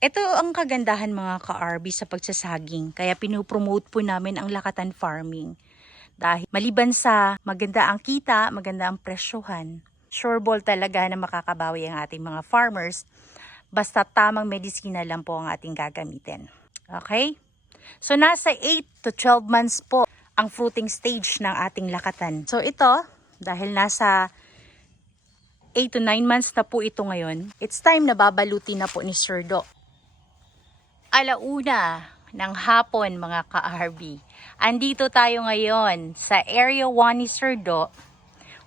Ito ang kagandahan mga ka-RB sa pagsasaging. Kaya pinopromote po namin ang lakatan farming. Dahil maliban sa maganda ang kita, maganda ang presyohan, sure ball talaga na makakabawi ang ating mga farmers. Basta tamang medisina lang po ang ating gagamitin. Okay? So nasa 8 to 12 months po ang fruiting stage ng ating lakatan. So ito, dahil nasa 8 to 9 months na po ito ngayon, it's time na babalutin na po ni Sir Do. Alauna ng hapon mga ka-RB. Andito tayo ngayon sa Area 1 ni Sir Do.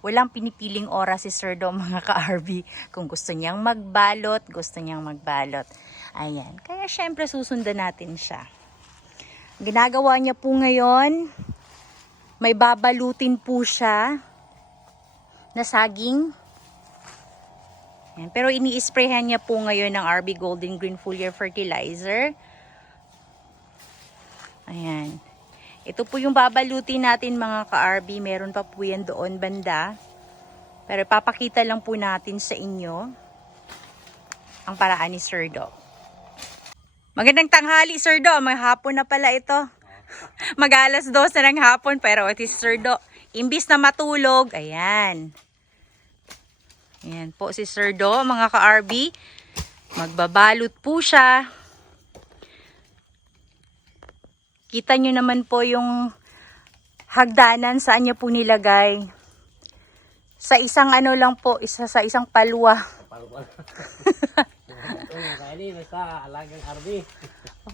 Walang pinipiling oras si Sir Do mga ka-RB. Kung gusto niyang magbalot, gusto niyang magbalot. Ayan. Kaya syempre susundan natin siya. Ginagawa niya po ngayon, may babalutin po siya na saging. Ayan. Pero ini-sprayhan niya po ngayon ng RB Golden Green Foliar Fertilizer. Ayan. Ito po yung babalutin natin mga ka-RB. Meron pa po yan doon banda. Pero ipapakita lang po natin sa inyo ang paraan ni Sir Do. Magandang tanghali Sir Do. May hapon na pala ito. Mag-alas 12 na ng hapon. Pero ito si Sir Do. Imbis na matulog. Ayan. Ayan po si Sir Do, mga ka-RB. Magbabalot po siya. Kita nyo naman po yung hagdanan saan niya po nilagay. Sa isang ano lang po, sa isang palwa.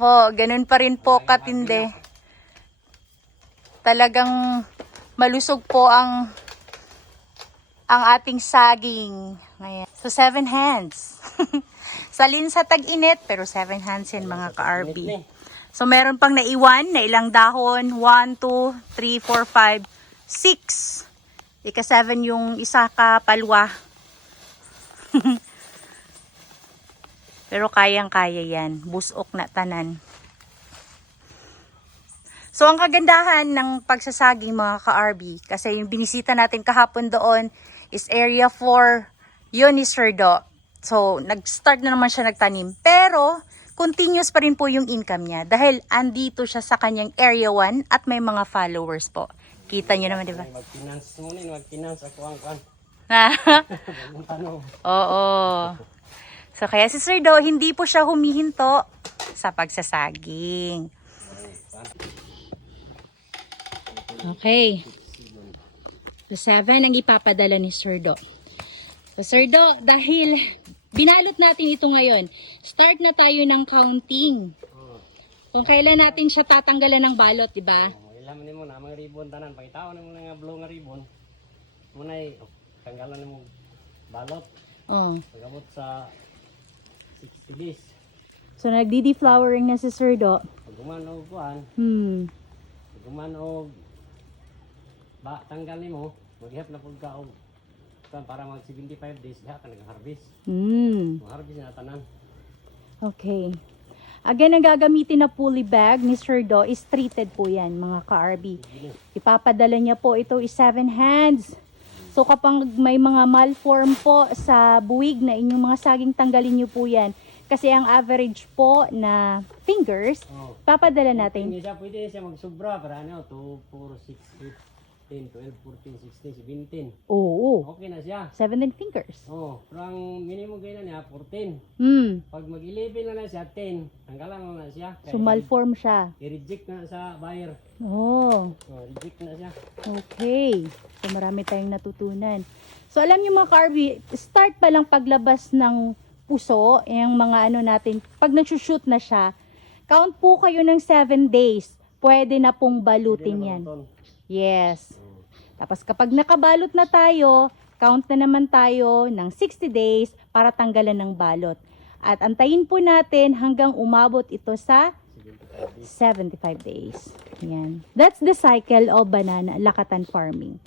Oh, ganun pa rin po katindi. Talagang malusog po ang ating saging. Ayan. So, 7 hands. Salin sa tag-init, pero 7 hands yan mga ka-RB. So, meron pang naiwan na ilang dahon. 1, 2, 3, 4, 5, 6. Ika-7 yung isa ka palwa. Pero kayang-kaya yan. Busok na tanan. So, ang kagandahan ng pagsasaging mga ka-RB, kasi yung binisita natin kahapon doon, is area 4, yun ni Sir Do. So, nag-start na naman siya nagtanim. Pero, continuous pa rin po yung income niya. Dahil andito siya sa kanyang area 1 at may mga followers po. Kita nyo naman, di ba? Mag-finance muna, mag-finance ako ang kan. Oo. So, kaya si Sir Do, hindi po siya humihinto sa pagsasaging. Okay. So, 7 ang ipapadala ni Sir Do. So, Sir Do, dahil binalot natin ito ngayon, start na tayo ng counting. Kung kailan natin siya tatanggalan ng balot, di ba? Ilam ni mo na mga ribbon tanan, pagitaon ni mo nga blue nga ribbon. Muna tanggalan mo balot. Oh. Pagabot sa 60 days. So, nagdi-deflowering na si Sir Do. Pagguman og kuan, pagguman og tanggal nimo, maghihap na pud ka og kuan para mag 75 days diha ka nag-harvest. Mag-harvest na tanan. Okay. Again, ang gagamitin na pulley bag ni Sir Do is treated po yan, mga ka-RB. Ipapadala niya po ito is 7 hands. So, kapag may mga malform po sa buwig na inyong mga saging, tanggalin niyo po yan. Kasi ang average po na fingers, papadala natin. Pwede siya magsubra para ano, 2, 4, 6, 8, 10, 12, 14, 16, 17. Oo. Okay na siya. 17 fingers. Pero ang minimum gaya niya, 14. Pag mag-11 na siya, 10. Tanggalan na siya. So, malform siya. I-reject na sa buyer. Reject na siya. Okay. So, marami tayong natutunan. So, alam niyo mga ka-RB, start pa lang paglabas ng puso, yung mga ano natin, pag nag-shoot na siya, count po kayo ng 7 days. Pwede na pong balutin yan. Yes. Tapos kapag nakabalot na tayo, count na naman tayo ng 60 days para tanggalan ng balot. At antayin po natin hanggang umabot ito sa 75 days. Yan. That's the cycle of banana lakatan farming.